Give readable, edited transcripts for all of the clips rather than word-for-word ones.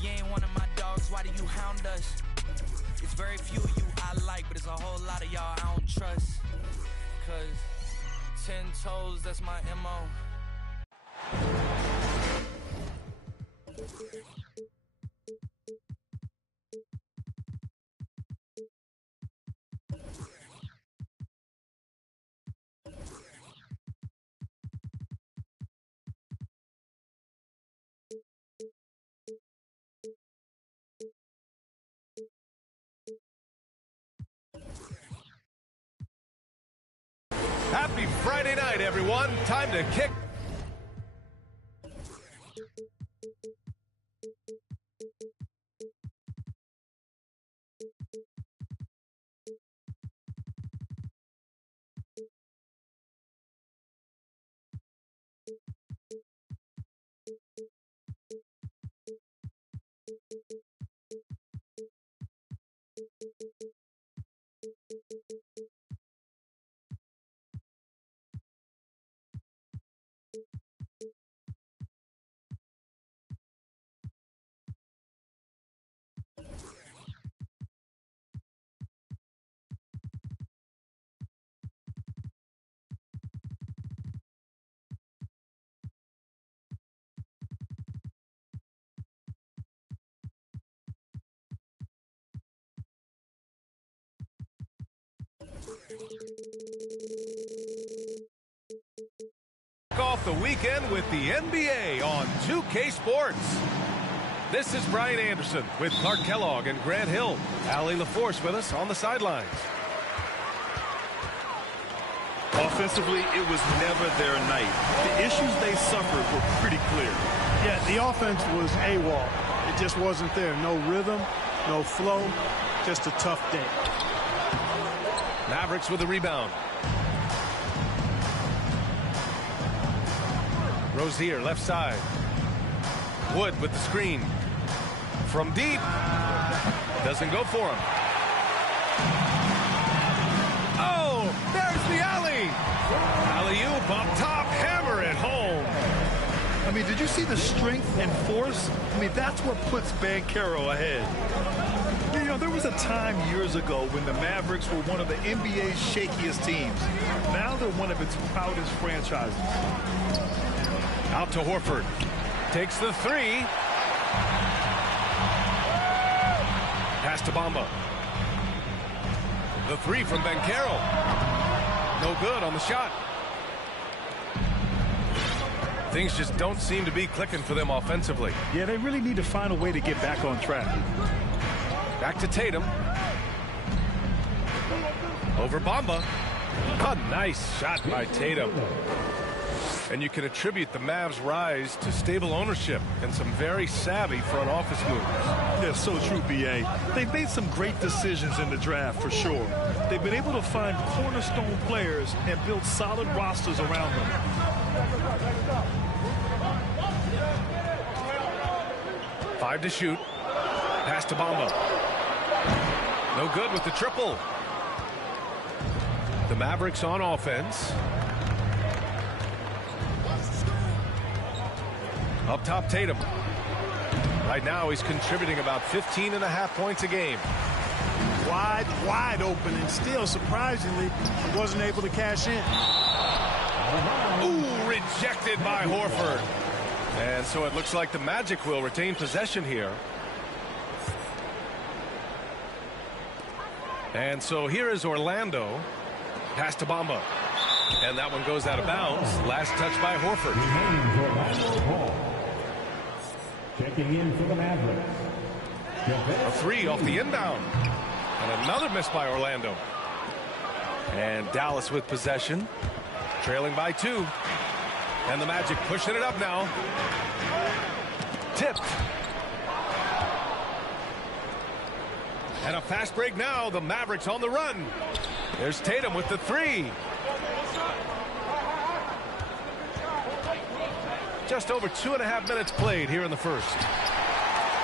You ain't one of my dogs, why do you hound us? It's very few of you I like, but it's a whole lot of y'all I don't trust. Cause 10 toes, that's my MO. Happy Friday night, everyone. Time to kick. Off the weekend with the NBA on 2K Sports. This is Brian Anderson with Clark Kellogg and Grant Hill. Allie LaForce with us on the sidelines. Offensively, it was never their night. The issues they suffered were pretty clear. Yeah, the offense was AWOL. It just wasn't there. No rhythm, no flow, just a tough day. Mavericks with the rebound. Rozier, left side. Wood with the screen. From deep. Doesn't go for him. Oh, there's the alley. Alley-oop up top, hammer it home. I mean, did you see the strength and force? I mean, that's what puts Banchero ahead. You know, there was a time years ago when the Mavericks were one of the NBA's shakiest teams. Now they're one of its proudest franchises. Out to Horford. Takes the three. Pass to Bamba. The three from Banchero. No good on the shot. Things just don't seem to be clicking for them offensively. Yeah, they really need to find a way to get back on track. Back to Tatum. Over Bamba. A nice shot by Tatum. And you can attribute the Mavs' rise to stable ownership and some very savvy front office moves. Yeah, so true, B.A. They've made some great decisions in the draft, for sure. They've been able to find cornerstone players and build solid rosters around them. Five to shoot. Pass to Bamba. No good with the triple. The Mavericks on offense. Up top, Tatum. Right now, he's contributing about 15.5 points a game. Wide open, and still, surprisingly, wasn't able to cash in. Ooh, rejected by Horford. And so it looks like the Magic will retain possession here. And so here is Orlando. Pass to Bamba. And that one goes out of bounds. Last touch by Horford. Checking in for the Mavericks. A three off the inbound. And another miss by Orlando. And Dallas with possession. Trailing by 2. And the Magic pushing it up now. Tipped. And a fast break now. The Mavericks on the run. There's Tatum with the three. Just over 2.5 minutes played here in the first.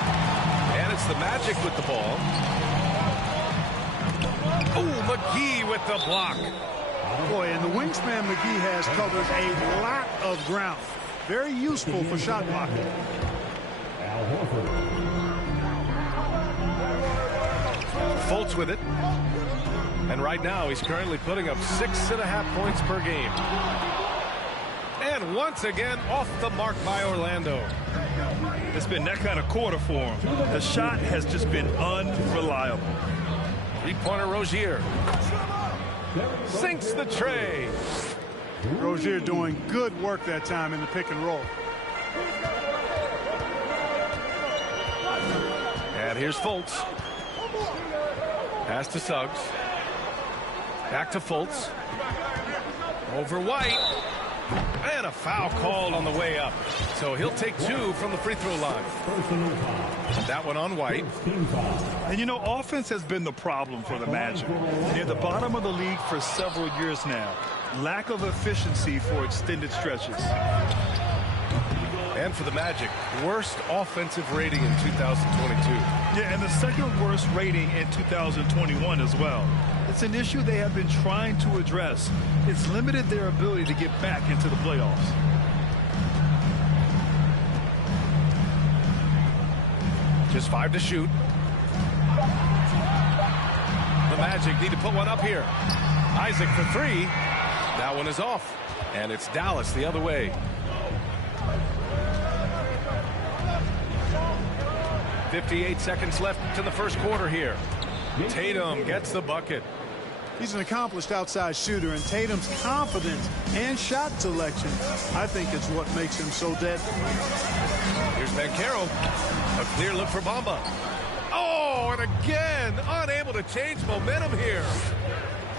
And it's the Magic with the ball. Oh, McGee with the block. Boy, and the wingspan McGee has covered a lot of ground. Very useful for shot blocking. Al Horford. Fultz with it. And right now, he's currently putting up 6.5 points per game. And once again, off the mark by Orlando. It's been that kind of quarter for him. The shot has just been unreliable. Three-pointer Rozier. Sinks the tray. Rozier doing good work that time in the pick and roll. And here's Fultz. Pass to Suggs. Back to Fultz. Over White. And a foul called on the way up. So he'll take 2 from the free throw line. That one on White. And you know, offense has been the problem for the Magic. Near the bottom of the league for several years now. Lack of efficiency for extended stretches. And for the Magic, worst offensive rating in 2022. Yeah, and the second worst rating in 2021 as well. It's an issue they have been trying to address. It's limited their ability to get back into the playoffs. Just 5 to shoot. The Magic need to put one up here. Isaac for 3. That one is off. And it's Dallas the other way. 58 seconds left in the first quarter here. Tatum gets the bucket. He's an accomplished outside shooter, and Tatum's confidence and shot selection, I think, is what makes him so deadly. Here's Banchero. A clear look for Bamba. Oh, and again, unable to change momentum here.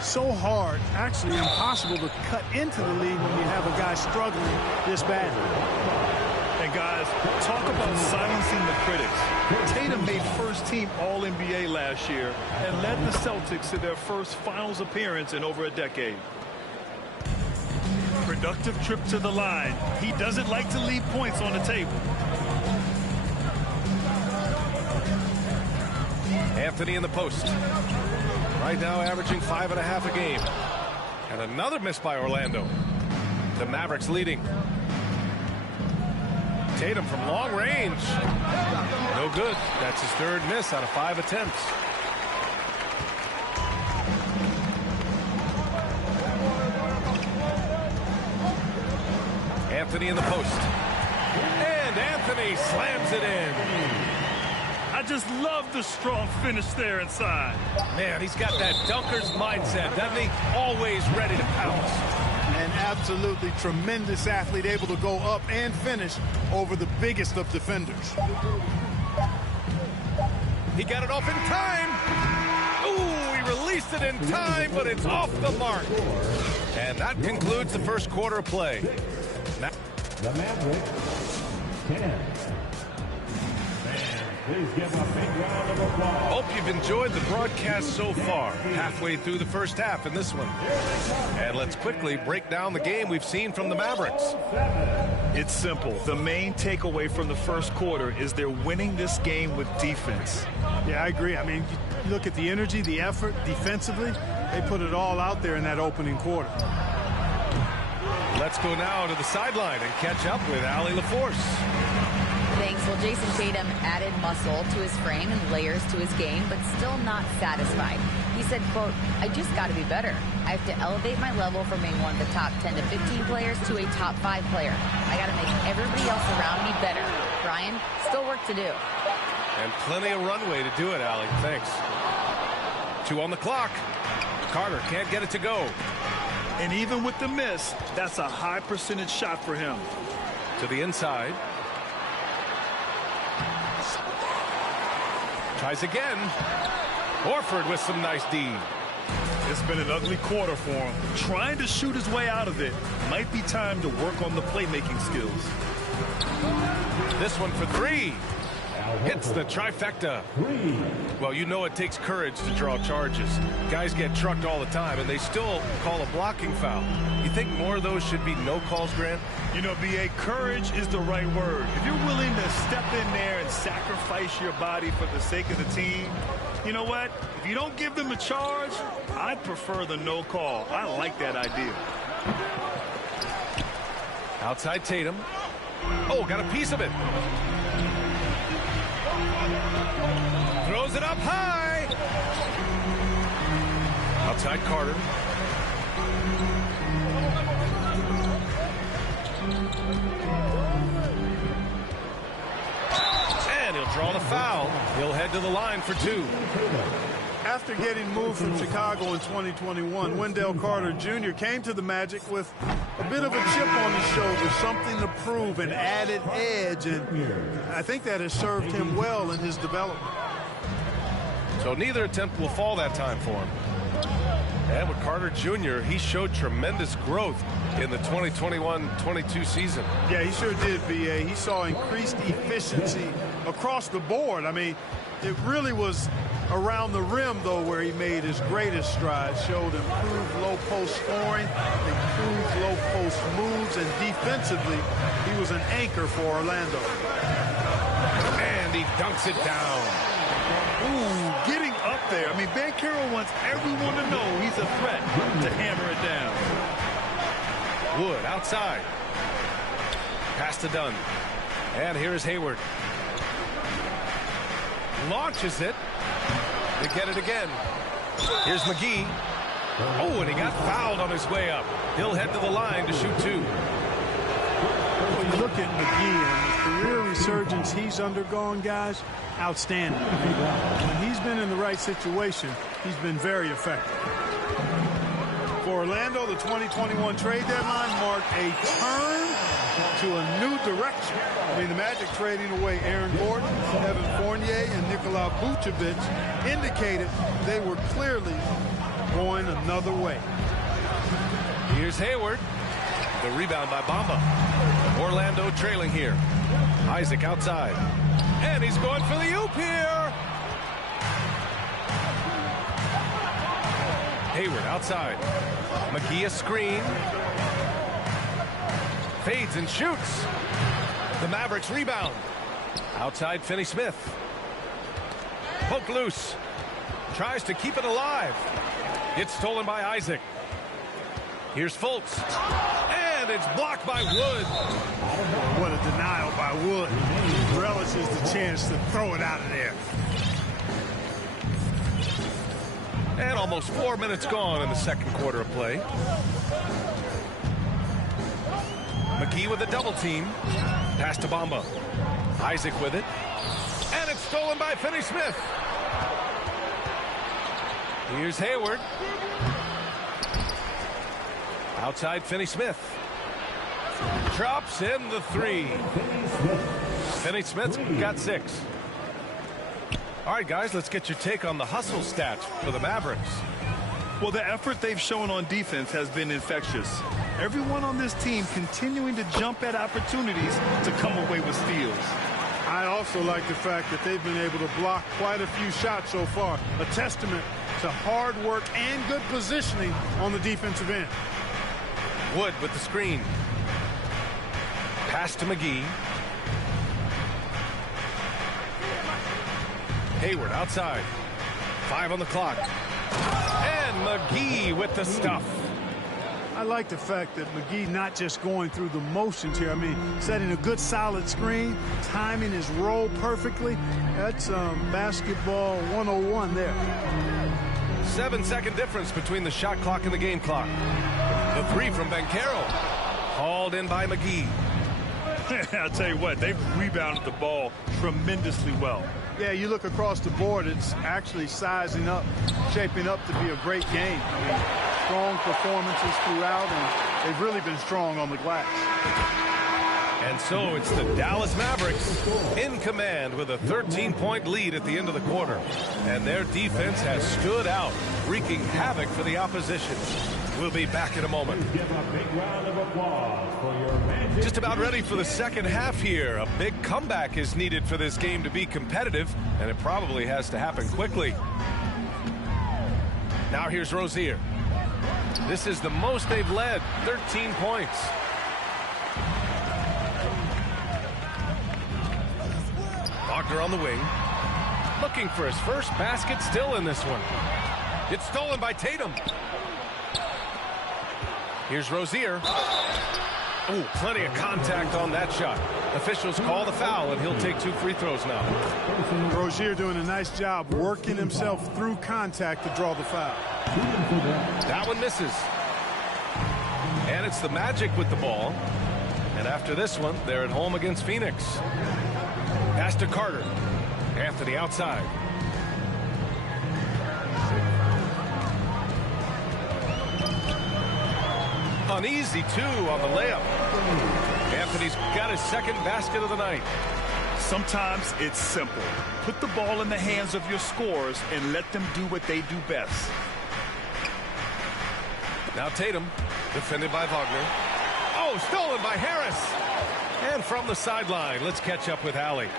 So hard, actually impossible to cut into the lead when you have a guy struggling this badly. And guys, talk about silencing the critics. Tatum made first-team All-NBA last year and led the Celtics to their first finals appearance in over a decade. Productive trip to the line. He doesn't like to leave points on the table. Anthony in the post. Right now averaging 5.5 a game. And another miss by Orlando. The Mavericks leading. Tatum from long range. No good. That's his 3rd miss out of 5 attempts. Anthony in the post. And Anthony slams it in. I just love the strong finish there inside. Man, he's got that dunker's mindset, doesn't he? Always ready to pounce. An absolutely tremendous athlete, able to go up and finish over the biggest of defenders. He got it off in time. Ooh, he released it in time, but it's off the mark. And that concludes the first quarter of play. The Mavericks, 10. Please give a big round of applause. Hope you've enjoyed the broadcast so far. Halfway through the first half in this one. And let's quickly break down the game we've seen from the Mavericks. It's simple. The main takeaway from the first quarter is they're winning this game with defense. Yeah, I agree. I mean, you look at the energy, the effort defensively, they put it all out there in that opening quarter. Let's go now to the sideline and catch up with Allie LaForce. Thanks. Well, Jason Tatum added muscle to his frame and layers to his game, but still not satisfied. He said, quote, I just got to be better. I have to elevate my level from being one of the top 10 to 15 players to a top 5 player. I got to make everybody else around me better. Brian, still work to do. And plenty of runway to do it, Allie. Thanks. 2 on the clock. Carter can't get it to go. And even with the miss, that's a high percentage shot for him. To the inside. Tries again. Horford with some nice D. It's been an ugly quarter for him. Trying to shoot his way out of it. Might be time to work on the playmaking skills. This one for 3. Hits the trifecta. Well, you know it takes courage to draw charges. Guys get trucked all the time, and they still call a blocking foul. You think more of those should be no calls, Grant? You know, B.A., courage is the right word. If you're willing to step in there and sacrifice your body for the sake of the team, you know what? If you don't give them a charge, I'd prefer the no call. I like that idea. Outside Tatum. Oh, got a piece of it. Throws it up high. Outside Carter. And he'll draw the foul. He'll head to the line for 2. After getting moved from Chicago in 2021, Wendell Carter Jr. came to the Magic with a bit of a chip on his shoulder, something to prove, an added edge, and I think that has served him well in his development. So neither attempt will fall that time for him. And with Carter Jr., he showed tremendous growth in the 2021-22 season. Yeah, he sure did, B.A. He saw increased efficiency across the board. I mean, it really was around the rim, though, where he made his greatest strides, showed improved low-post scoring, improved low-post moves, and defensively, he was an anchor for Orlando. And he dunks it down. Ooh, getting up there. I mean, Banchero wants everyone to know he's a threat to hammer it down. Wood outside. Pass to Dunn. And here is Hayward. Launches it. They get it again. Here's McGee. Oh, and he got fouled on his way up. He'll head to the line to shoot 2. Well, you look at McGee and the career resurgence he's undergone, guys, outstanding. When he's been in the right situation, he's been very effective. For Orlando, the 2021 trade deadline marked a turn to a new direction. I mean, the Magic trading away Aaron Gordon, Evan Fournier, and Nikola Vucevic indicated they were clearly going another way. Here's Hayward. The rebound by Bamba. Orlando trailing here. Isaac outside. And he's going for the oop here. Hayward outside. McGee a screen. Fades and shoots. The Mavericks rebound. Outside Finney-Smith. Poke loose. Tries to keep it alive. It's stolen by Isaac. Here's Fultz. And it's blocked by Wood. What a denial by Wood. He relishes the chance to throw it out of there. And almost 4 minutes gone in the second quarter of play. McGee with a double team. Pass to Bamba. Isaac with it. And it's stolen by Finney-Smith. Here's Hayward. Outside Finney-Smith. Drops in the 3. Finney-Smith's got 6. All right, guys, let's get your take on the hustle stats for the Mavericks. Well, the effort they've shown on defense has been infectious. Everyone on this team continuing to jump at opportunities to come away with steals. I also like the fact that they've been able to block quite a few shots so far. A testament to hard work and good positioning on the defensive end. Wood with the screen. Pass to McGee. Hayward outside. 5 on the clock. And McGee with the stuff. I like the fact that McGee not just going through the motions here. I mean, setting a good solid screen, timing his roll perfectly. That's basketball 101 there. 7-second difference between the shot clock and the game clock. The 3 from Banchero. Hauled in by McGee. I'll tell you what, they've rebounded the ball tremendously well. Yeah, you look across the board, it's actually sizing up, shaping up to be a great game. I mean, strong performances throughout, and they've really been strong on the glass. And so it's the Dallas Mavericks in command with a 13-point lead at the end of the quarter. And their defense has stood out, wreaking havoc for the opposition. We'll be back in a moment. Give a big round of applause for your Magic. Just about ready for the second half here. A big comeback is needed for this game to be competitive, and it probably has to happen quickly. Now here's Rozier. This is the most they've led, 13 points. Wagner on the wing. Looking for his first basket still in this one. It's stolen by Tatum. Here's Rozier. Ooh, plenty of contact on that shot. Officials call the foul, and he'll take 2 free throws now. Rozier doing a nice job working himself through contact to draw the foul. That one misses. And it's the Magic with the ball. And after this one, they're at home against Phoenix. Pass to Carter. Anthony outside. Uneasy, too, on the layup. Anthony's got his second basket of the night. Sometimes it's simple. Put the ball in the hands of your scorers and let them do what they do best. Now Tatum, defended by Wagner. Oh, stolen by Harris. And from the sideline, let's catch up with Allie.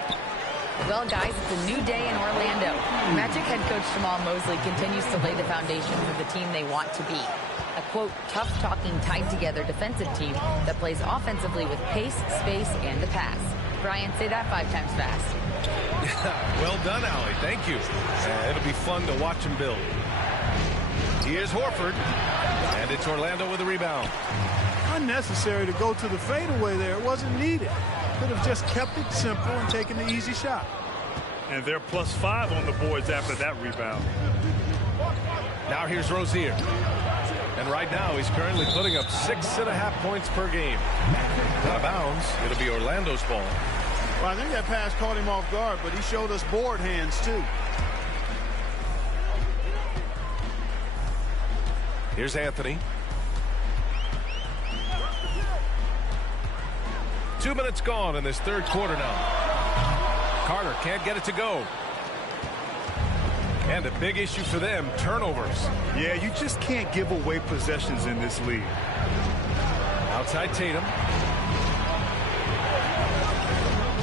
Well, guys, it's a new day in Orlando. Magic head coach Jamal Mosley continues to lay the foundation for the team they want to be. A, quote, tough-talking, tied-together defensive team that plays offensively with pace, space, and the pass. Brian, say that 5 times fast. Well done, Allie. Thank you. It'll be fun to watch him build. Here's Horford. And it's Orlando with a rebound. Unnecessary to go to the fadeaway there. It wasn't needed. Could have just kept it simple and taken the easy shot. And they're +5 on the boards after that rebound. Now here's Rozier. And right now he's currently putting up 6.5 points per game. Out of bounds. It'll be Orlando's ball. Well, I think that pass caught him off guard, but he showed us board hands too. Here's Anthony. 2 minutes gone in this third quarter now. Carter can't get it to go. And a big issue for them, turnovers. Yeah, you just can't give away possessions in this league. Outside Tatum.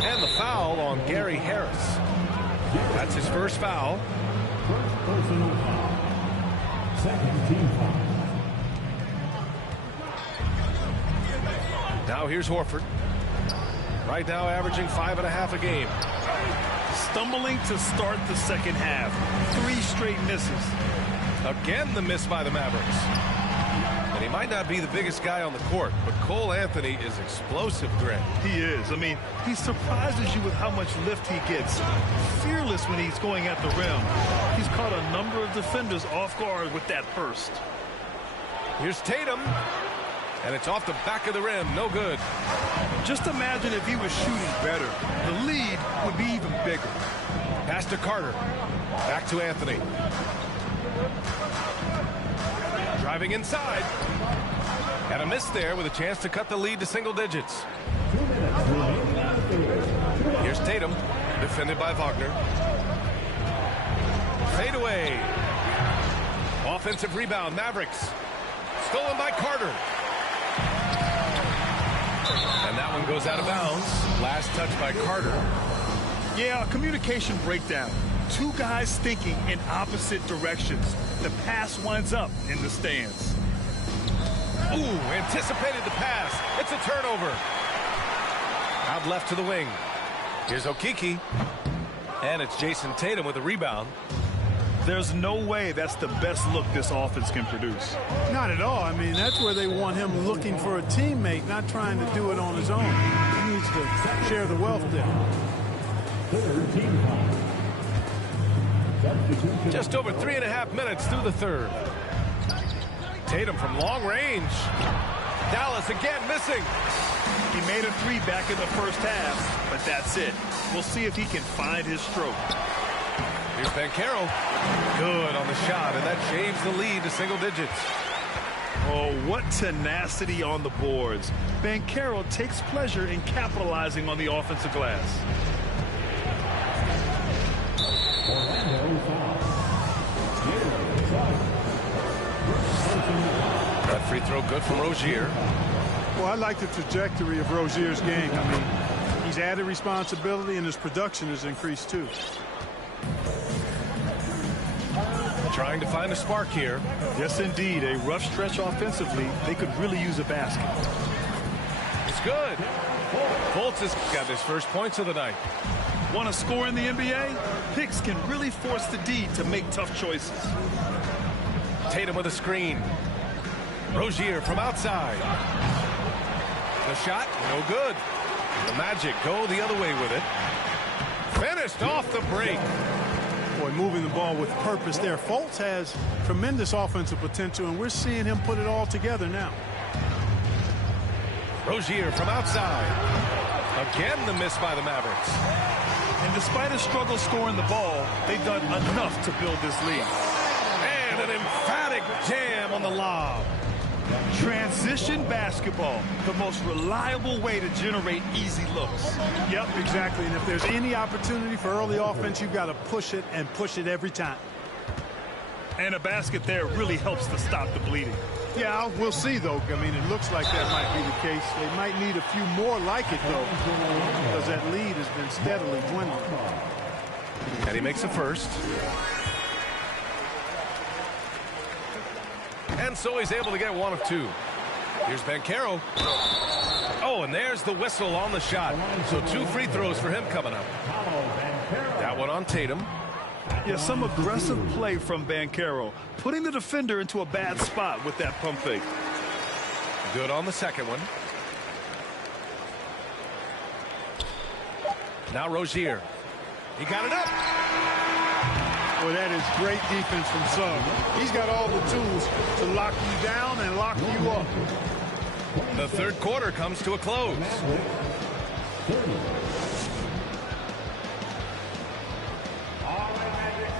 And the foul on Gary Harris. That's his first foul. Personal foul. Second team foul. Now here's Horford. Right now averaging 5.5 a game. Stumbling to start the second half. 3 straight misses. Again, the miss by the Mavericks. And he might not be the biggest guy on the court, but Cole Anthony is explosive grit. He is. I mean, he surprises you with how much lift he gets. Fearless when he's going at the rim. He's caught a number of defenders off guard with that burst. Here's Tatum. And it's off the back of the rim. No good. Just imagine if he was shooting better. The lead would be even bigger. Pass to Carter. Back to Anthony. Driving inside. And a miss there with a chance to cut the lead to single digits. Here's Tatum. Defended by Wagner. Fade away. Offensive rebound. Mavericks. Stolen by Carter. And that one goes out of bounds. Last touch by Carter. Yeah, a communication breakdown. 2 guys thinking in opposite directions. The pass winds up in the stands. Ooh, anticipated the pass. It's a turnover. Out left to the wing. Here's Okeke. And it's Jason Tatum with a rebound. There's no way that's the best look this offense can produce. Not at all. I mean, that's where they want him looking for a teammate, not trying to do it on his own. He needs to share the wealth there. Third team foul. Substitution. Just over 3.5 minutes through the third. Tatum from long range. Dallas again missing. He made a 3 back in the first half, but that's it. We'll see if he can find his stroke. Here's Banchero. Good on the shot, and that shaves the lead to single digits. Oh, what tenacity on the boards. Banchero takes pleasure in capitalizing on the offensive glass. Orlando foul. That free throw good from Rozier. Well, I like the trajectory of Rozier's game. I mean, he's added responsibility and his production has increased too. Trying to find a spark here. Yes, indeed. A rough stretch offensively. They could really use a basket. It's good. Fultz has got his first points of the night. Want to score in the NBA? Picks can really force the D to make tough choices. Tatum with a screen. Rozier from outside. The shot, no good. The Magic go the other way with it. Finished off the break. Boy, moving the ball with purpose there. Fultz has tremendous offensive potential, and we're seeing him put it all together now. Rozier from outside. Again, the miss by the Mavericks. And despite a struggle scoring the ball, they've done enough to build this lead. And an emphatic jam on the lob. Transition basketball, the most reliable way to generate easy looks. Yep, exactly. And if there's any opportunity for early offense, you've got to push it and push it every time. And a basket there really helps to stop the bleeding. Yeah, we'll see, though. I mean, it looks like that might be the case. They might need a few more like it, though, because that lead has been steadily dwindling. And he makes a first. And so he's able to get one of two. Here's Banchero. Oh, and there's the whistle on the shot. So 2 free throws for him coming up. That one on Tatum. Yeah, some aggressive play from Banchero, putting the defender into a bad spot with that pump fake. Good on the second one. Now Rozier. He got it up. Well, that is great defense from Suggs. He's got all the tools to lock you down and lock you up. The third quarter comes to a close.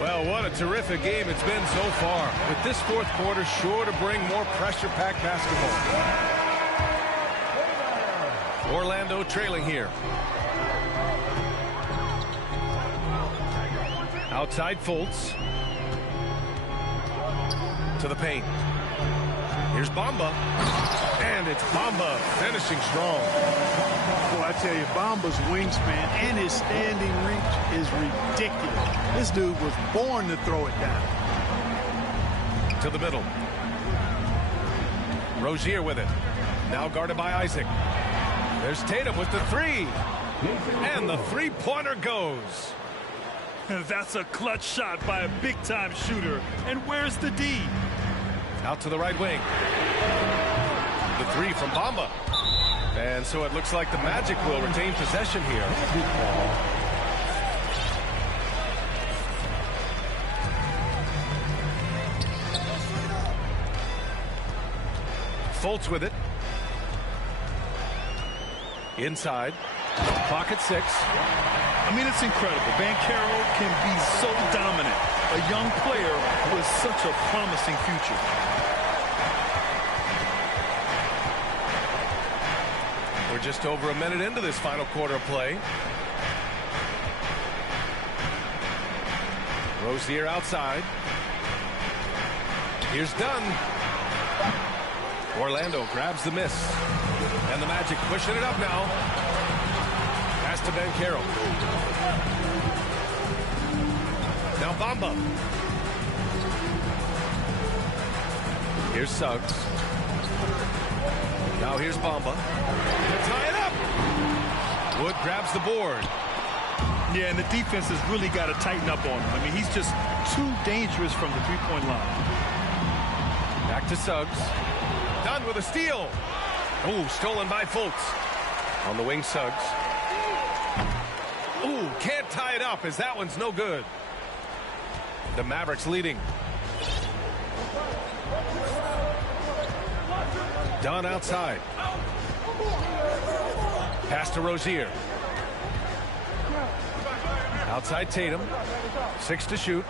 Well, what a terrific game it's been so far. With this fourth quarter sure to bring more pressure-packed basketball. Orlando trailing here. Outside Fultz. To the paint. Here's Bamba. And it's Bamba finishing strong. Boy, I tell you, Bamba's wingspan and his standing reach is ridiculous. This dude was born to throw it down. To the middle. Rozier with it. Now guarded by Isaac. There's Tatum with the three. And the three-pointer goes. That's a clutch shot by a big-time shooter. And where's the D? Out to the right wing. The three from Bamba. And so it looks like the Magic will retain possession here. Fultz with it. Inside. Clock at 6. I mean, it's incredible. Banchero can be so dominant. A young player with such a promising future. We're just over a minute into this final quarter of play. Rozier outside. Here's Dunn. Orlando grabs the miss. And the Magic pushing it up now. Pass to Banchero. Now Bamba. Here's Suggs. Now here's Bamba. To tie it up. Wood grabs the board. Yeah, and the defense has really got to tighten up on him. I mean, he's just too dangerous from the three-point line. Back to Suggs. Dunn with a steal. Oh, stolen by Fultz. On the wing, Suggs. Oh, can't tie it up as that one's no good. The Mavericks leading. Dunn outside. Pass to Rozier. Outside Tatum. 6 to shoot.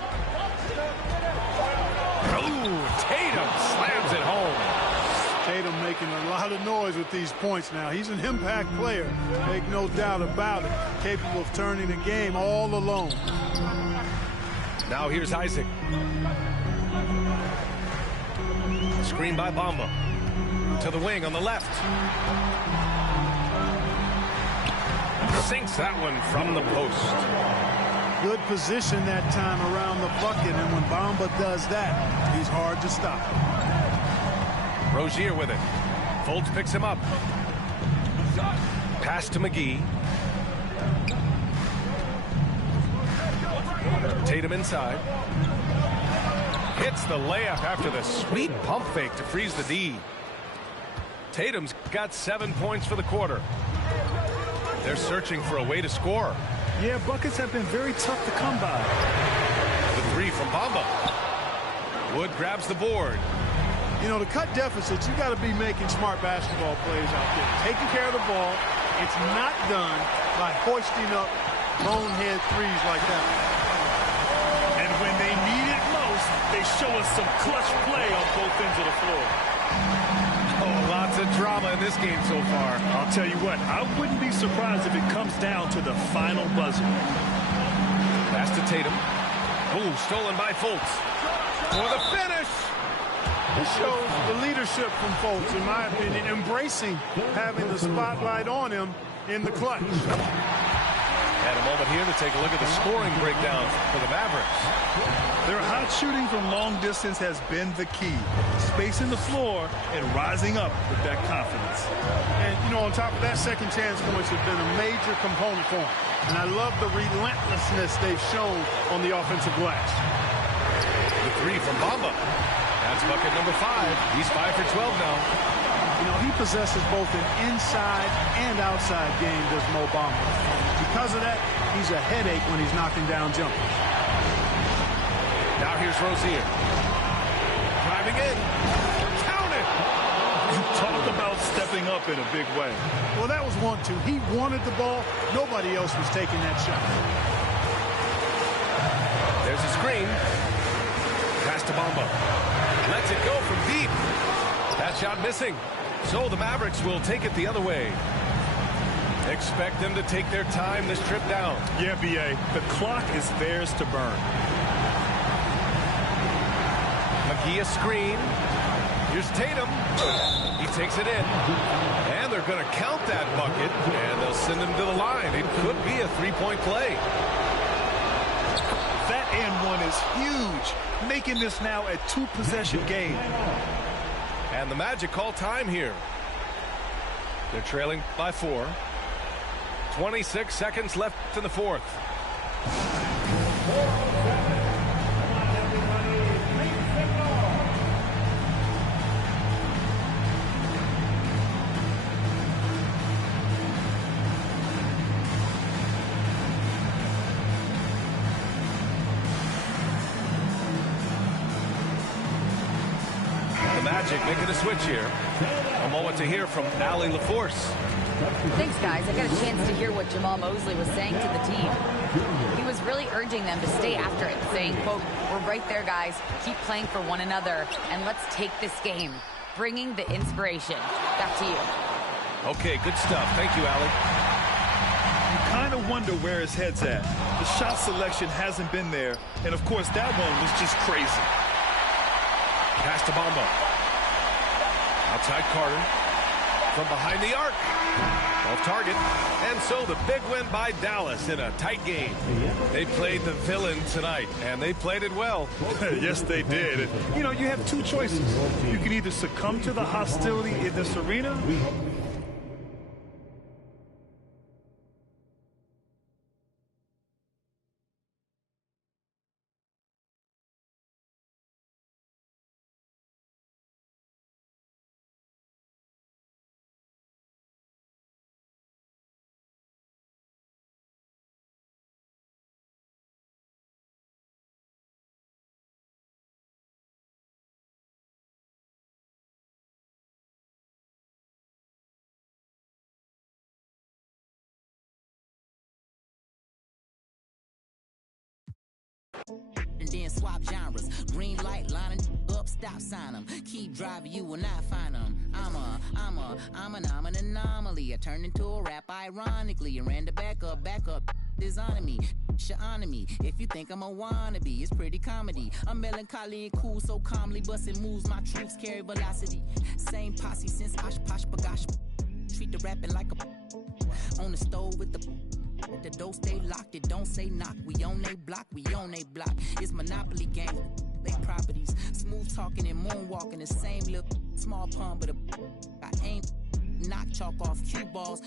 Oh, Tatum slams it home. Tatum making a lot of noise with these points now. He's an impact player. Make no doubt about it. Capable of turning the game all alone. Now here's Isaac. Screen by Bamba. To the wing on the left. Sinks that one from the post. Good position that time around the bucket, and when Bamba does that, he's hard to stop. Rozier with it. Fultz picks him up. Pass to McGee. Tatum inside. Hits the layup after the sweet pump fake to freeze the D. Tatum's got 7 points for the quarter. They're searching for a way to score. Yeah, buckets have been very tough to come by. The three from Bamba. Wood grabs the board. You know, to cut deficits, you got to be making smart basketball plays out there. Taking care of the ball. It's not done by hoisting up bonehead threes like that. And when they need it most, they show us some clutch play on both ends of the floor. Oh, lots of drama in this game so far. I'll tell you what, I wouldn't be surprised if it comes down to the final buzzer. Pass to Tatum. Ooh, stolen by Fultz. For the finish. It shows the leadership from Fultz, in my opinion, embracing having the spotlight on him in the clutch. And a moment here to take a look at the scoring breakdown for the Mavericks. Their hot shooting from long distance has been the key. Spacing the floor and rising up with that confidence. And, you know, on top of that, second chance points have been a major component for them. And I love the relentlessness they've shown on the offensive glass. The three from Bamba. That's bucket number 5. He's 5 for 12 now. You know, he possesses both an inside and outside game, does Mo Bamba. Because of that, he's a headache when he's knocking down jumpers. Now here's Rozier. Driving in. Count it! You talk about stepping up in a big way. Well, that was 1-2. He wanted the ball. Nobody else was taking that shot. There's a screen. Pass to Bamba. Lets it go from deep. That shot missing. So the Mavericks will take it the other way. Expect them to take their time this trip down. Yeah, B.A., the clock is theirs to burn. McGee a screen. Here's Tatum. He takes it in. And they're going to count that bucket, and they'll send him to the line. It could be a three-point play. That and one is huge, making this now a 2-possession game. And the Magic call time here. They're trailing by 4. 26 seconds left in the fourth. Magic making a switch here. A moment to hear from Allie LaForce. Thanks, guys. I got a chance to hear what Jamal Mosley was saying to the team. He was really urging them to stay after it, saying, quote, "We're right there, guys. Keep playing for one another, and let's take this game." Bringing the inspiration. Back to you. Okay, good stuff. Thank you, Allie. You kind of wonder where his head's at. The shot selection hasn't been there, and of course that one was just crazy. Pass to Bamba. Outside Carter. From behind the arc. Off target. And so the big win by Dallas in a tight game. They played the villain tonight, and they played it well. Yes, they did. You know, you have two choices. You can either succumb to the hostility in this arena and then swap genres. Green light lining up, stop sign them. Keep driving, you will not find them. I'm an anomaly. I turned into a rap ironically and ran the back up. Designing me, honor me. If you think I'm a wannabe, it's pretty comedy. I'm melancholy and cool, so calmly busting moves. My troops carry velocity. Same posse since Osh Posh Bagash. Treat the rapping like a on the stove with the door stay locked, it don't say knock. We on they block, It's Monopoly game, they properties. Smooth talking and moonwalking, the same little small pun, but I ain't knock chalk off cue balls.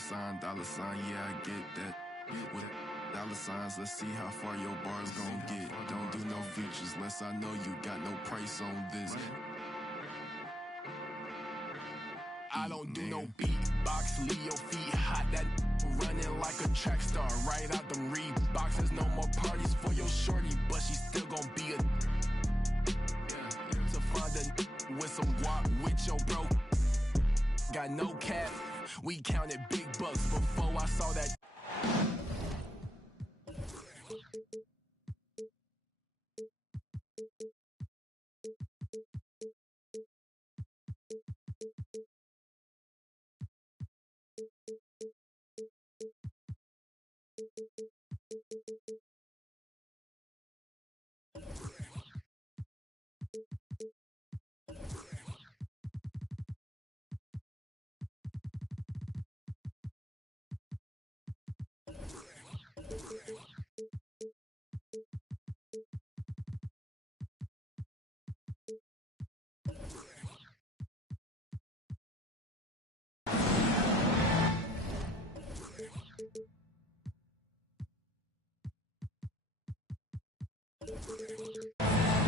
$, yeah, I get that. With $, let's see how far your bar's gon' get. Don't do no features, less I know you got no price on this. I don't do no beatbox, leave your feet hot. That running like a track star, right out them Reeboks. There's no more parties for your shorty, but she still gon' be a. To find a with some guap with your bro. Got no cap, we counted big bucks before I saw that.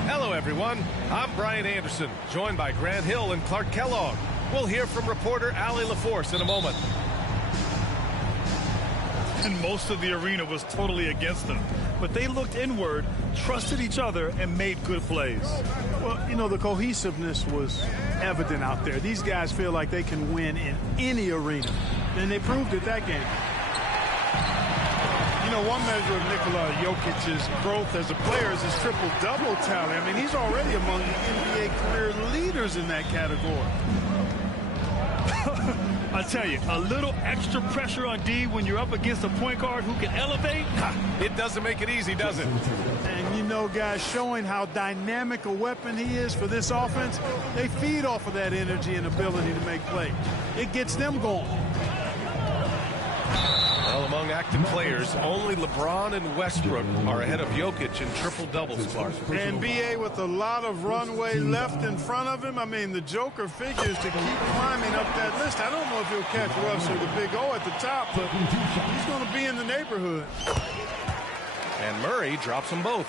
Hello, everyone. I'm Brian Anderson, joined by Grant Hill and Clark Kellogg. We'll hear from reporter Allie LaForce in a moment. And most of the arena was totally against them. But they looked inward, trusted each other, and made good plays. Well, you know, the cohesiveness was evident out there. These guys feel like they can win in any arena. And they proved it that game. You know, one measure of Nikola Jokic's growth as a player is his triple-double tally. I mean, he's already among the NBA career leaders in that category. I tell you, a little extra pressure on D when you're up against a point guard who can elevate. It doesn't make it easy, does it? And, you know, guys, showing how dynamic a weapon he is for this offense, they feed off of that energy and ability to make plays. It gets them going. Well, among active players, only LeBron and Westbrook are ahead of Jokic in triple-doubles, Clark. And B.A. with a lot of runway left in front of him. I mean, the Joker figures to keep climbing up that list. I don't know if he'll catch Russ or the Big O at the top, but he's going to be in the neighborhood. And Murray drops them both.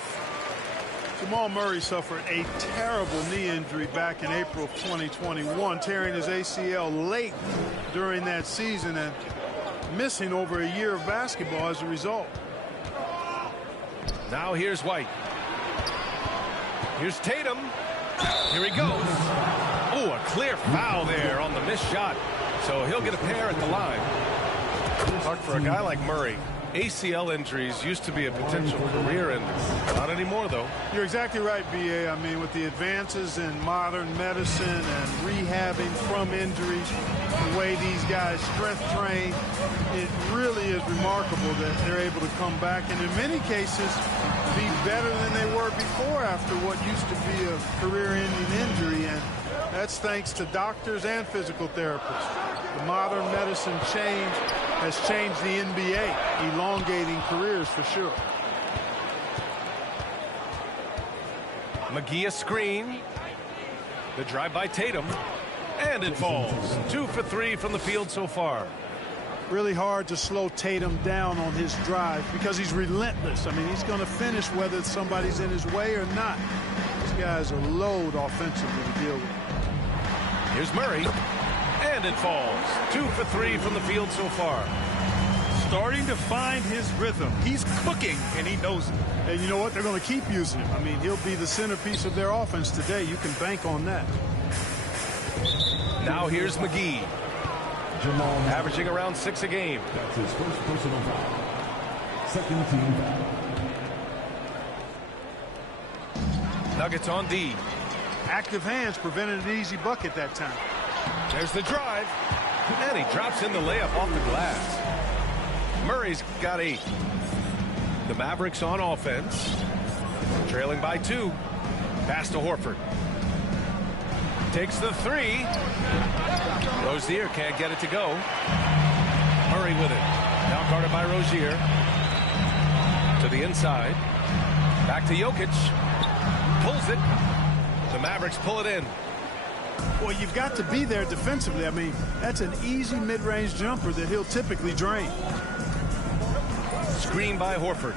Jamal Murray suffered a terrible knee injury back in April of 2021, tearing his ACL late during that season and missing over a year of basketball as a result. Now here's White. Here's Tatum. Here he goes. Ooh, a clear foul there on the missed shot. So he'll get a pair at the line. Clark, for a guy like Murray, ACL injuries used to be a potential career ender. Not anymore, though. You're exactly right, B.A. I mean, with the advances in modern medicine and rehabbing from injuries, the way these guys strength train, it really is remarkable that they're able to come back and in many cases be better than they were before after what used to be a career-ending injury. And that's thanks to doctors and physical therapists. The modern medicine change has changed the NBA, elongating careers for sure. McGee a screen. The drive by Tatum. And it falls. 2 for 3 from the field so far. Really hard to slow Tatum down on his drive because he's relentless. I mean, he's going to finish whether somebody's in his way or not. These guys are load offensively to deal with. Here's Murray. And it falls. 2 for 3 from the field so far. Starting to find his rhythm. He's cooking, and he knows it. And you know what? They're going to keep using him. I mean, he'll be the centerpiece of their offense today. You can bank on that. Now here's McGee. Jamal averaging around 6 a game. That's his first personal foul. Second team foul. Nuggets on D. Active hands prevented an easy bucket that time. There's the drive. And he drops in the layup off the glass. Murray's got 8. The Mavericks on offense. Trailing by 2. Pass to Horford. Takes the 3. Rozier can't get it to go. Murray with it. Now guarded by Rozier. To the inside. Back to Jokic. Pulls it. The Mavericks pull it in. Well, you've got to be there defensively. I mean, that's an easy mid-range jumper that he'll typically drain. Screen by Horford.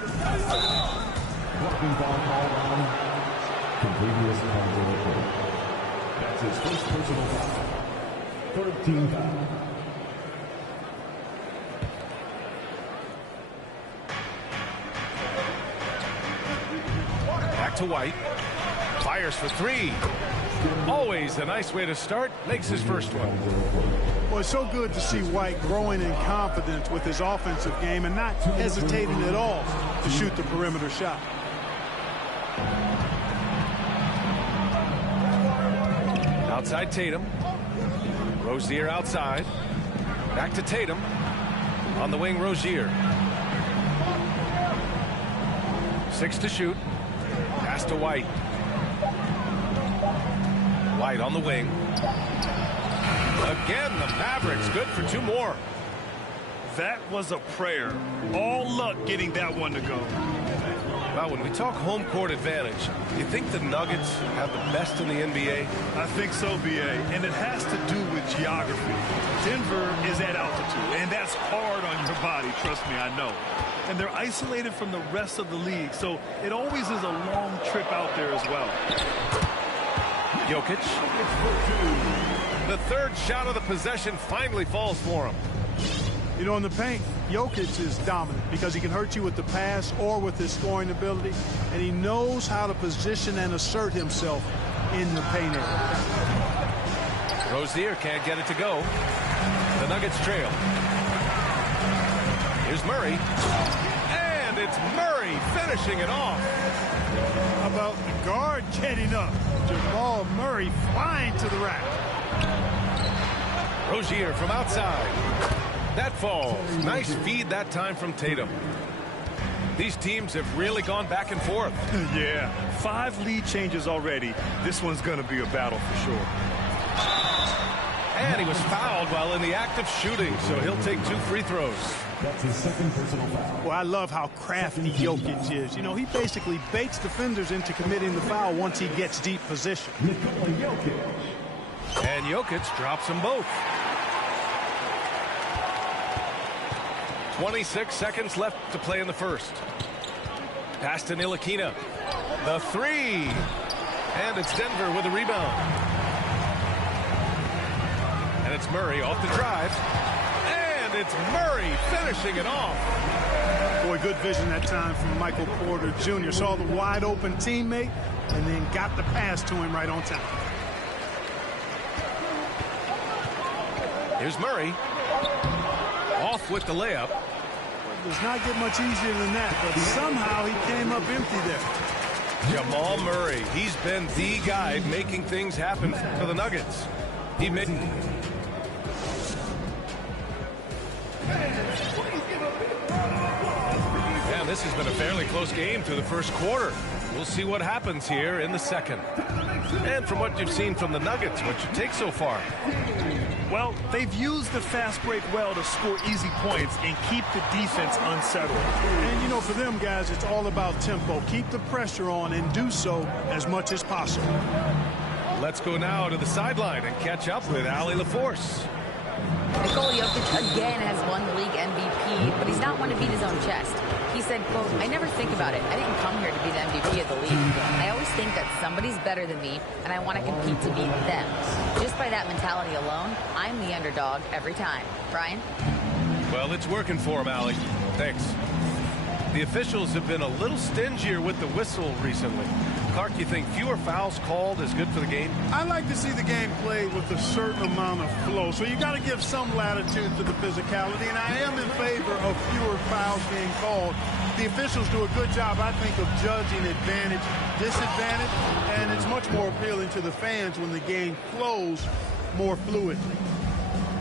Blocking foul called on Contagious Control. That's his first personal foul. 13 foul. Back to White. Fires for three. Always a nice way to start. Makes his first one. Well, it's so good to see White growing in confidence with his offensive game and not hesitating at all to shoot the perimeter shot. Outside Tatum. Rozier outside. Back to Tatum. On the wing, Rozier. 6 to shoot. Pass to White. White on the wing. Again, the Mavericks good for 2 more. That was a prayer. All luck getting that one to go. Well, when we talk home court advantage, do you think the Nuggets have the best in the NBA? I think so, BA, and it has to do with geography. Denver is at altitude, and that's hard on your body, trust me, I know. And they're isolated from the rest of the league, so it always is a long trip out there as well. Jokic. The third shot of the possession finally falls for him. You know, in the paint, Jokic is dominant because he can hurt you with the pass or with his scoring ability, and he knows how to position and assert himself in the paint area. Rozier can't get it to go. The Nuggets trail. Here's Murray. And it's Murray finishing it off. How about the guard getting up? Jamal Murray flying to the rack. Rozier from outside. That falls. Nice feed that time from Tatum. These teams have really gone back and forth. Yeah, 5 lead changes already. This one's going to be a battle for sure. And he was fouled while in the act of shooting, so he'll take 2 free throws. That's his second personal foul. Well, I love how crafty Jokic is. You know, he basically baits defenders into committing the foul once he gets deep position. Nikola Jokic. And Jokic drops them both. 26 seconds left to play in the first. Pass to Ntilikina. The 3. And it's Denver with a rebound. And it's Murray off the drive. And it's Murray finishing it off. Boy, good vision that time from Michael Porter Jr. Saw the wide open teammate and then got the pass to him right on time. Here's Murray. Off with the layup. Does not get much easier than that, but somehow he came up empty there. Jamal Murray, he's been the guy making things happen for the Nuggets. He made... And this has been a fairly close game through the first quarter. We'll see what happens here in the second. And from what you've seen from the Nuggets, what's your take so far? Well, they've used the fast break well to score easy points and keep the defense unsettled. And, you know, for them guys, it's all about tempo. Keep the pressure on and do so as much as possible. Let's go now to the sideline and catch up with Allie LaForce. Nikola Jokic again has won the league MVP, but he's not one to beat his own chest. He said, quote, "I never think about it. I didn't come here to be the MVP of the league. I always think that somebody's better than me, and I want to compete to beat them. Just by that mentality alone, I'm the underdog every time." Brian? Well, it's working for him, Allie. Thanks. The officials have been a little stingier with the whistle recently. Clark, you think fewer fouls called is good for the game? I like to see the game played with a certain amount of flow, so you got to give some latitude to the physicality, and I am in favor of fewer fouls being called. The officials do a good job, I think, of judging advantage, disadvantage, and it's much more appealing to the fans when the game flows more fluidly.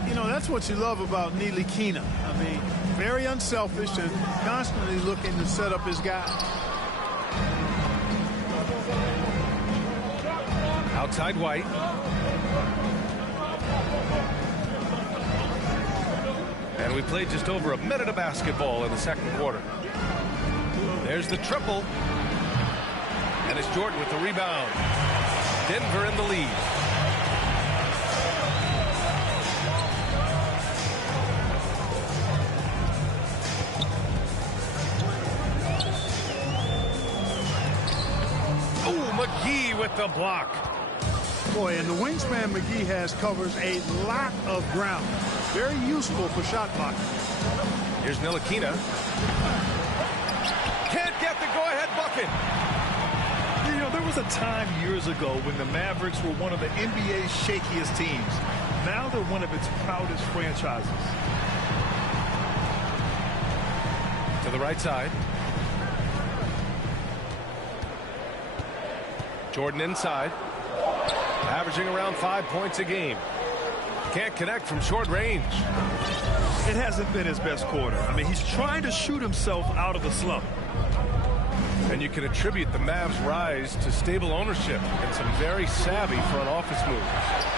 You know, that's what you love about Ntilikina. I mean, very unselfish and constantly looking to set up his guy. Outside White. And we played just over a minute of basketball in the second quarter. There's the triple. And it's Jordan with the rebound. Denver in the lead. with the block. Boy, and the wingspan McGee has covers a lot of ground. Very useful for shot blocking. Here's Ntilikina. Can't get the go-ahead bucket. You know, there was a time years ago when the Mavericks were one of the NBA's shakiest teams. Now they're one of its proudest franchises. To the right side. Jordan inside. Averaging around 5 points a game. Can't connect from short range. It hasn't been his best quarter. I mean, he's trying to shoot himself out of the slump. And you can attribute the Mavs' rise to stable ownership and some very savvy front office moves.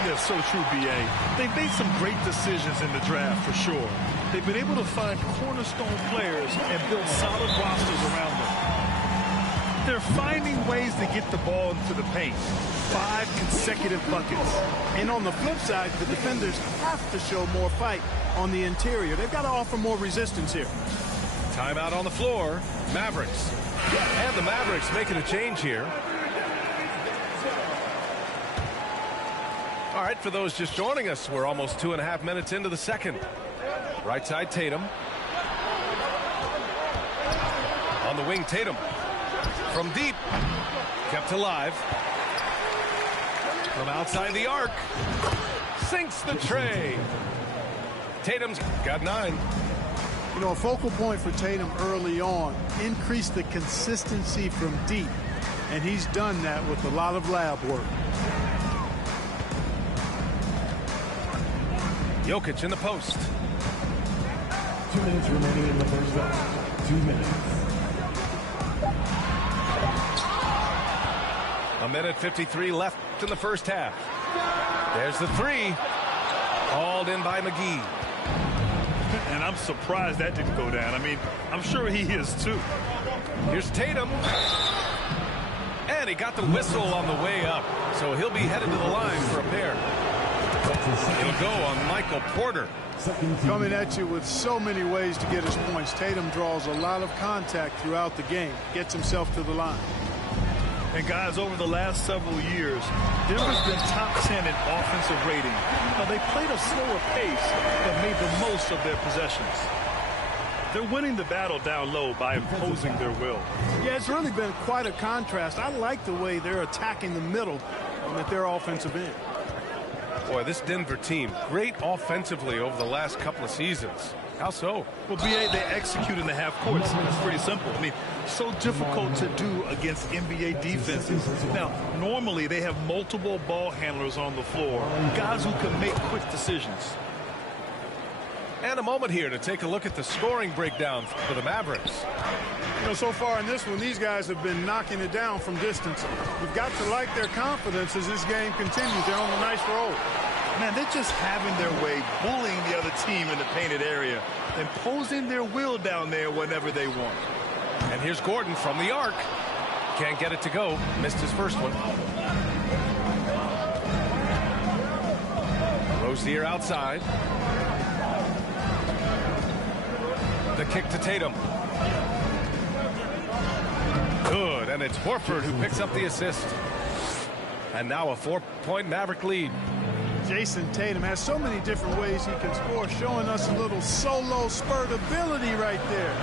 Yeah, so true, B.A. They've made some great decisions in the draft, for sure. They've been able to find cornerstone players and build solid rosters around them. They're finding ways to get the ball into the paint. 5 consecutive buckets. And on the flip side, the defenders have to show more fight on the interior. They've got to offer more resistance here. Timeout on the floor. Mavericks. And the Mavericks making a change here. All right, for those just joining us, we're almost 2.5 minutes into the second. Right side, Tatum. On the wing, Tatum. From deep. Kept alive. From outside the arc. Sinks the tray. Tatum's got 9. You know, a focal point for Tatum early on, increased the consistency from deep. And he's done that with a lot of lab work. Jokic in the post. 2 minutes remaining in the first half. 2 minutes. 1:53 left in the first half. There's the 3. Hauled in by McGee. And I'm surprised that didn't go down. I mean, I'm sure he is too. Here's Tatum. And he got the whistle on the way up. So he'll be headed to the line for a pair. He'll go on Michael Porter. Coming at you with so many ways to get his points. Tatum draws a lot of contact throughout the game. Gets himself to the line. And guys, over the last several years, Denver's been top 10 in offensive rating. Now, they played a slower pace, but made the most of their possessions. They're winning the battle down low by imposing their will. Yeah, it's really been quite a contrast. I like the way they're attacking the middle and at their offensive end. Boy, this Denver team, great offensively over the last couple of seasons. How so? Well, B.A., they execute in the half court. It's pretty simple. I mean, so difficult to do against NBA defenses. Now, normally they have multiple ball handlers on the floor, guys who can make quick decisions. And a moment here to take a look at the scoring breakdown for the Mavericks. You know, so far in this one, these guys have been knocking it down from distance. You've got to like their confidence as this game continues. They're on a nice roll. Man, they're just having their way, bullying the other team in the painted area, imposing their will down there whenever they want. And here's Gordon from the arc. Can't get it to go. Missed his first one. Rozier outside. The kick to Tatum. Good, and it's Horford who picks up the assist. And now a 4-point Maverick lead. Jason Tatum has so many different ways he can score, showing us a little solo spurt ability right there.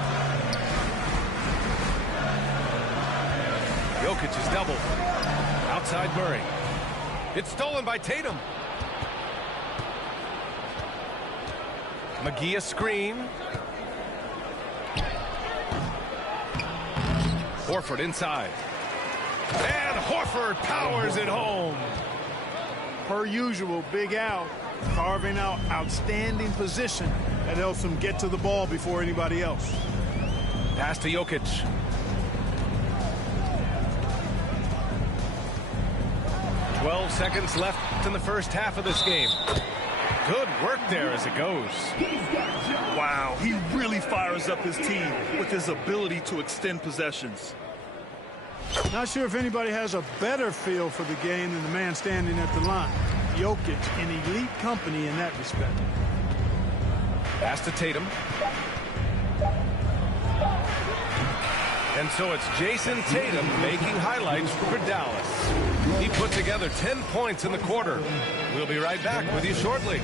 Jokic is doubled. Outside Murray. It's stolen by Tatum. McGee a screen. Horford inside. And Horford powers it home. Per usual, Big Al carving out outstanding position that helps him get to the ball before anybody else. Pass to Jokic. "12 seconds left in the first half of this game. Good work there as it goes. Wow, he really fires up his team with his ability to extend possessions. Not sure if anybody has a better feel for the game than the man standing at the line. Jokic in elite company in that respect. Pass to Tatum. And so it's Jason Tatum making highlights for Dallas. He put together 10 points in the quarter. We'll be right back with you shortly.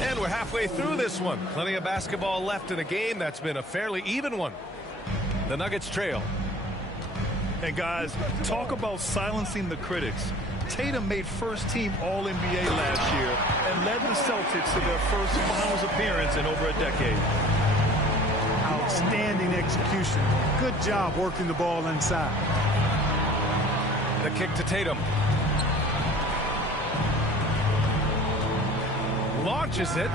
And we're halfway through this one. Plenty of basketball left in a game that's been a fairly even one. The Nuggets trail. And guys, talk about silencing the critics. Tatum made first-team All-NBA last year and led the Celtics to their first finals appearance in over a decade. Outstanding execution. Good job working the ball inside. The kick to Tatum. Launches it.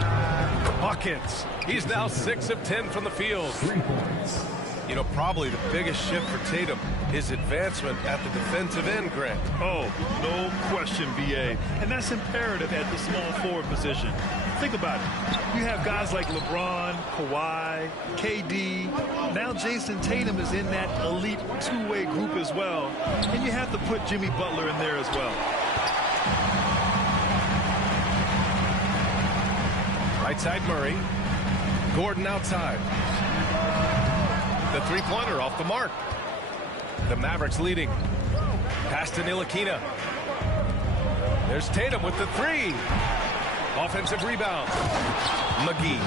Buckets. He's now 6 of 10 from the field. 3 points. You know, probably the biggest shift for Tatum is advancement at the defensive end, Grant. Oh, no question, BA. And that's imperative at the small forward position. Think about it. You have guys like LeBron, Kawhi, KD. Now Jason Tatum is in that elite two-way group as well. And you have to put Jimmy Butler in there as well. Right side Murray. Gordon outside. The three-pointer off the mark. The Mavericks leading. Pass to Ntilikina. There's Tatum with the three. Offensive rebound. McGee.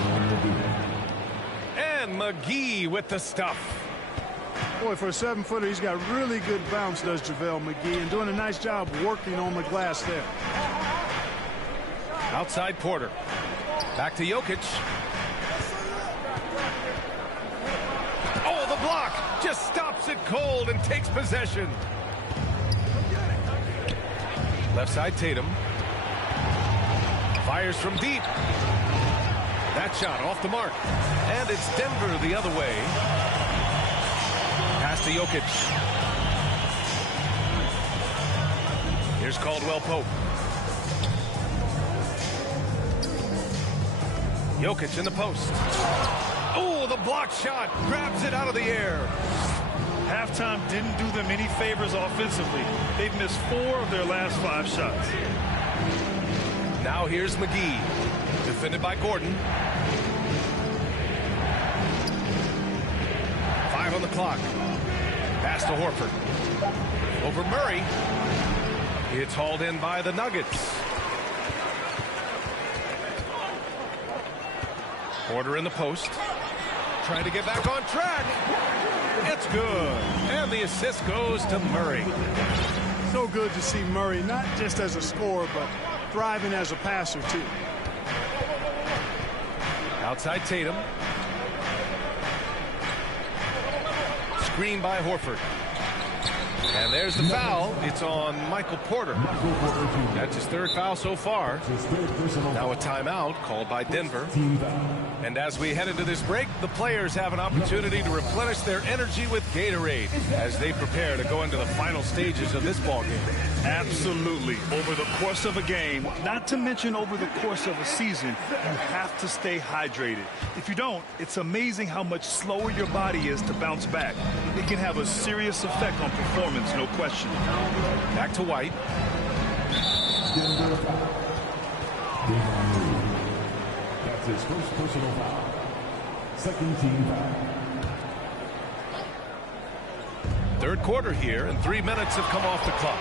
And McGee with the stuff. Boy, for a 7-footer, he's got really good bounce, does JaVale McGee, and doing a nice job working on the glass there. Outside Porter. Back to Jokic. Oh, the block just stops it cold and takes possession. Left side Tatum. Fires from deep. That shot off the mark. And it's Denver the other way. Pass to Jokic. Here's Caldwell Pope. Jokic in the post. Oh, the block shot. Grabs it out of the air. Halftime didn't do them any favors offensively. They've missed 4 of their last 5 shots. Now here's McGee. Defended by Gordon. 5 on the clock. Pass to Horford. Over Murray. It's hauled in by the Nuggets. Porter in the post. Trying to get back on track. It's good. And the assist goes to Murray. So good to see Murray, not just as a scorer, but thriving as a passer, too. Outside Tatum. Screen by Horford. And there's the foul. It's on Michael Porter. That's his 3rd foul so far. Now a timeout called by Denver. And as we head into this break, the players have an opportunity to replenish their energy with Gatorade as they prepare to go into the final stages of this ballgame. Absolutely. Over the course of a game, not to mention over the course of a season, you have to stay hydrated. If you don't, it's amazing how much slower your body is to bounce back. It can have a serious effect on performance, no question. Back to White. That's his first personal foul. 2nd team foul. 3rd quarter here, and 3 minutes have come off the clock.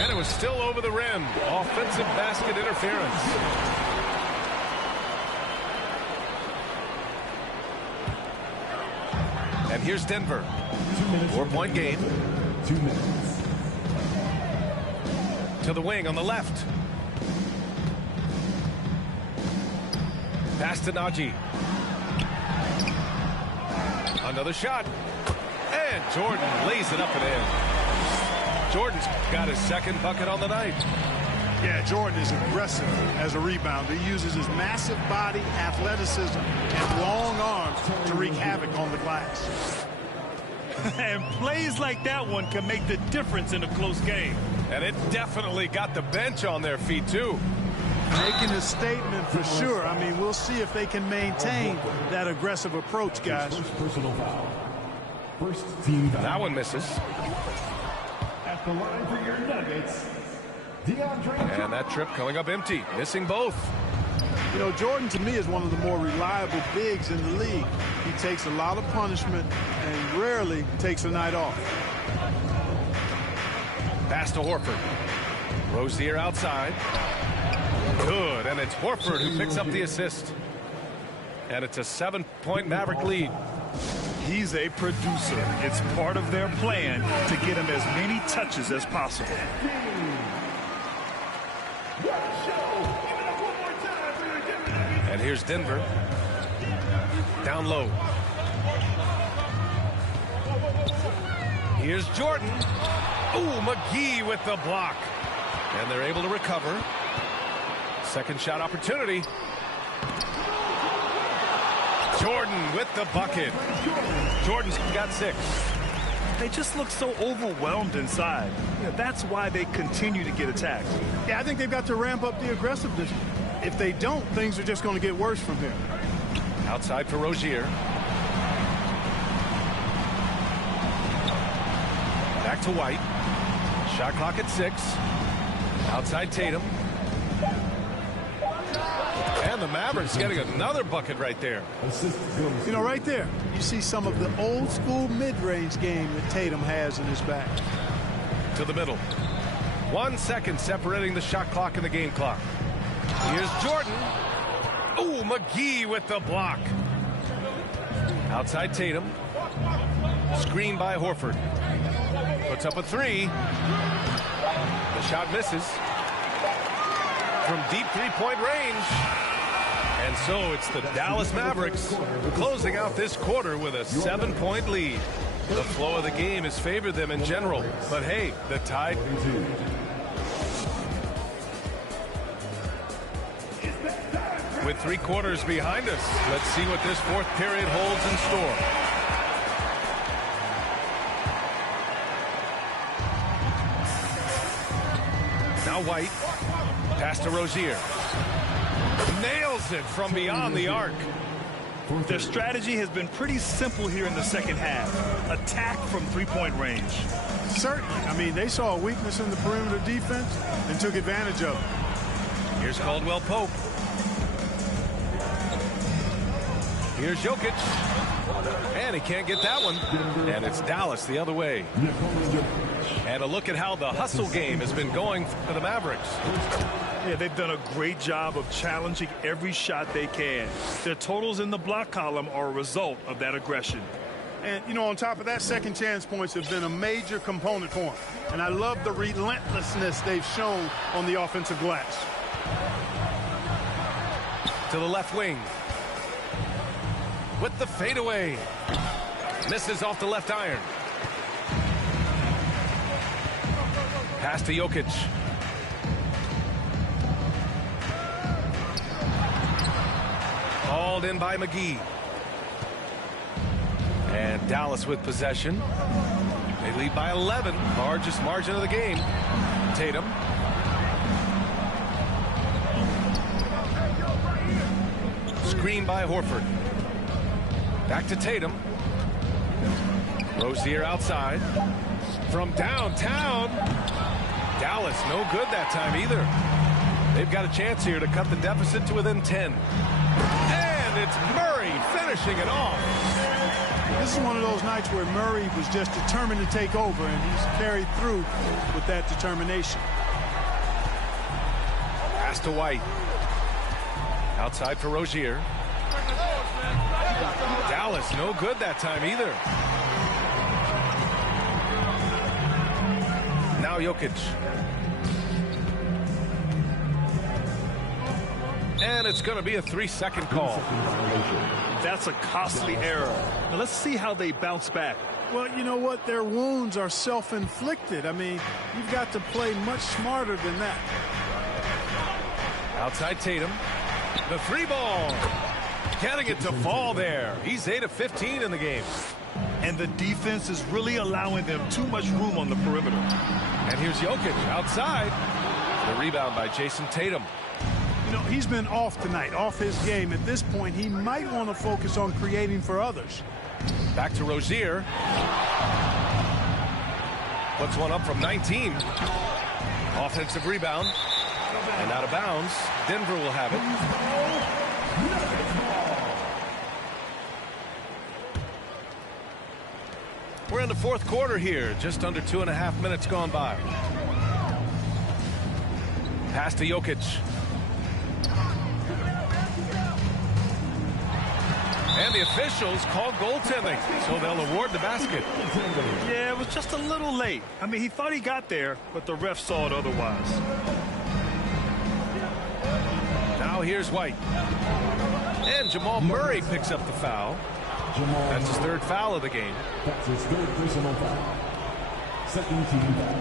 And it was still over the rim. Offensive basket interference. And here's Denver. 4-point game. 2 minutes. To the wing on the left. Pass to Najee. Another shot. And Jordan lays it up and in. Jordan's got his 2nd bucket on the night. Yeah, Jordan is aggressive as a rebounder. He uses his massive body, athleticism, and long arms to wreak havoc on the glass. And plays like that one can make the difference in a close game. And it definitely got the bench on their feet, too. Making a statement for sure. I mean, we'll see if they can maintain that aggressive approach, guys. First personal foul. First team foul. That one misses. At the line for your Nuggets, DeAndre. And that trip coming up empty, missing both. You know, Jordan, to me, is one of the more reliable bigs in the league. He takes a lot of punishment and rarely takes a night off. Pass to Horford. Rozier outside. Good, and it's Horford who picks up the assist. And it's a 7-point Maverick lead. He's a producer. It's part of their plan to get him as many touches as possible. And here's Denver. Down low. Here's Jordan. Ooh, McGee with the block. And they're able to recover. Second shot opportunity. Jordan with the bucket. Jordan's got 6. They just look so overwhelmed inside. Yeah, that's why they continue to get attacked. Yeah, I think they've got to ramp up the aggressiveness. If they don't, things are just going to get worse from here. Outside for Rozier. Back to White. Shot clock at 6. Outside Tatum. And the Mavericks getting another bucket right there. You know, right there, you see some of the old school mid-range game that Tatum has in his bag. To the middle. 1 second separating the shot clock and the game clock. Here's Jordan. Ooh, McGee with the block. Outside Tatum. Screen by Horford. Puts up a 3. The shot misses. From deep three-point range. And so it's the Dallas Mavericks closing out this quarter with a 7-point lead. The flow of the game has favored them in general. But hey, the Tide. With 3 quarters behind us, let's see what this 4th period holds in store. Now White. Pass to Rozier. Nails it from beyond the arc. Their strategy has been pretty simple here in the second half. Attack from three-point range. Certainly. I mean, they saw a weakness in the perimeter defense and took advantage of it. Here's Caldwell Pope. Here's Jokic. And he can't get that one. And it's Dallas the other way. And a look at how the hustle game has been going for the Mavericks. Yeah, they've done a great job of challenging every shot they can. Their totals in the block column are a result of that aggression. And, you know, on top of that, second chance points have been a major component for them. And I love the relentlessness they've shown on the offensive glass. To the left wing. With the fadeaway. Misses off the left iron. Pass to Jokic. Called in by McGee. And Dallas with possession. They lead by 11. Largest margin of the game. Tatum. Screen by Horford. Back to Tatum. Rozier outside. From downtown. Dallas no good that time either. They've got a chance here to cut the deficit to within 10. And it's Murray finishing it off. This is one of those nights where Murray was just determined to take over, and he's carried through with that determination. Pass to White. Outside for Rozier. Dallas no good that time either. Now Jokic. And it's going to be a 3-second call. That's a costly error. Now let's see how they bounce back. Well, you know what? Their wounds are self-inflicted. I mean, you've got to play much smarter than that. Outside Tatum. The 3 ball. Getting it to fall there. He's 8 of 15 in the game. And the defense is really allowing them too much room on the perimeter. And here's Jokic outside. The rebound by Jason Tatum. You know, he's been off tonight, off his game. At this point, he might want to focus on creating for others. Back to Rozier. Puts one up from 19. Offensive rebound. And out of bounds. Denver will have it. We're in the fourth quarter here. Just under 2.5 minutes gone by. Pass to Jokic. And the officials call goaltending, so they'll award the basket. Yeah, it was just a little late. I mean, he thought he got there, but the ref saw it otherwise. Now here's White. And Jamal Murray picks up the foul. That's his third foul of the game. That's his third personal foul. Second team foul.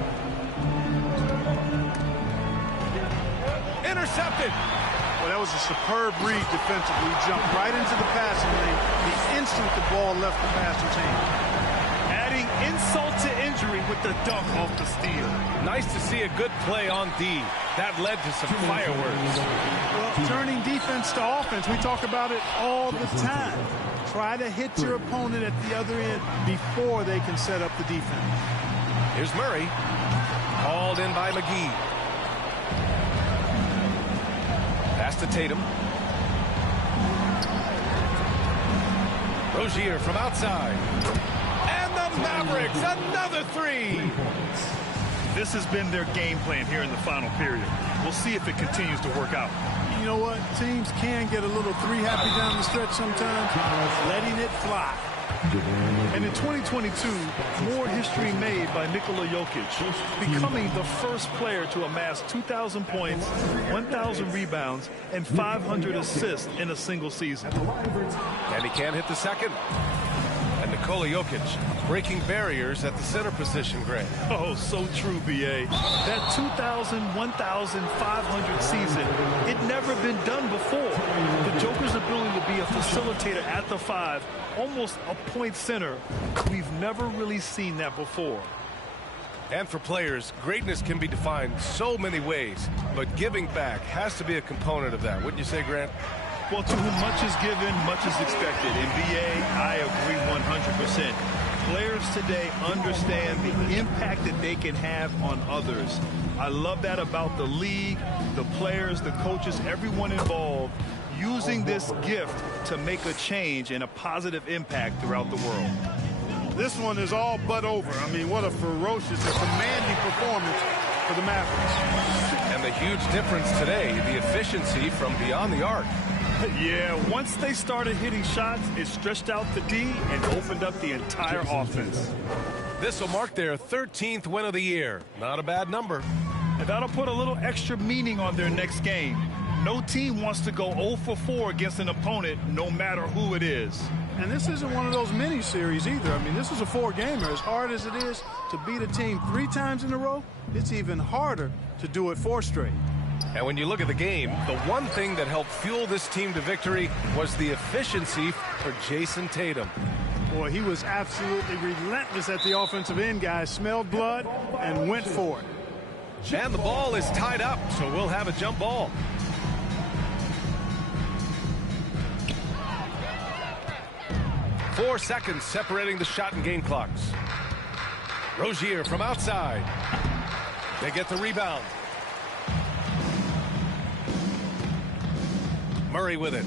Intercepted. Well, that was a superb read defensively. He jumped right into the passing lane the instant the ball left the passer's hand. Adding insult to injury with the dunk off the steal. Nice to see a good play on D. That led to some fireworks. Well, turning defense to offense, we talk about it all the time. Try to hit your opponent at the other end before they can set up the defense. Here's Murray. Called in by McGee. Pass to Tatum. Rozier from outside. And the Mavericks, another three. This has been their game plan here in the final period. We'll see if it continues to work out. You know what? Teams can get a little three happy down the stretch sometimes, letting it fly. And in 2022, more history made by Nikola Jokic, becoming the first player to amass 2,000 points, 1,000 rebounds, and 500 assists in a single season. And he can't hit the second. And Nikola Jokic breaking barriers at the center position, Greg. Oh, so true, B.A. That 2,000, 1,500 season, it never been done before. The Joker's ability to be a facilitator at the 5, almost a point center, we've never really seen that before. And for players, greatness can be defined so many ways, but giving back has to be a component of that. Wouldn't you say, Grant? Well, to whom much is given, much is expected. In BA, I agree 100%. Players today understand the impact that they can have on others. I love that about the league, the players, the coaches, everyone involved, using this gift to make a change and a positive impact throughout the world. This one is all but over. I mean, what a ferocious and commanding performance for the Mavericks. And the huge difference today, the efficiency from beyond the arc. Yeah, once they started hitting shots, it stretched out the D and opened up the entire offense. This will mark their 13th win of the year. Not a bad number. And that'll put a little extra meaning on their next game. No team wants to go 0 for 4 against an opponent, no matter who it is. And this isn't one of those mini series either. I mean, this is a 4-gamer. As hard as it is to beat a team 3 times in a row, it's even harder to do it 4 straight. And when you look at the game, the one thing that helped fuel this team to victory was the efficiency for Jason Tatum. Boy, he was absolutely relentless at the offensive end, guys. Smelled blood and went for it. And the ball is tied up, so we'll have a jump ball. Four seconds separating the shot and game clocks. Rozier from outside. They get the rebound. Murray with it.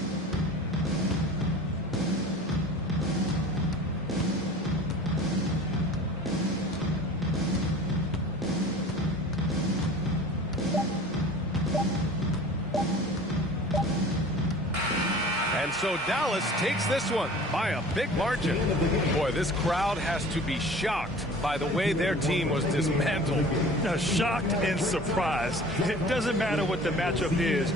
And so Dallas takes this one by a big margin. Boy, this crowd has to be shocked by the way their team was dismantled. Shocked and surprised. It doesn't matter what the matchup is.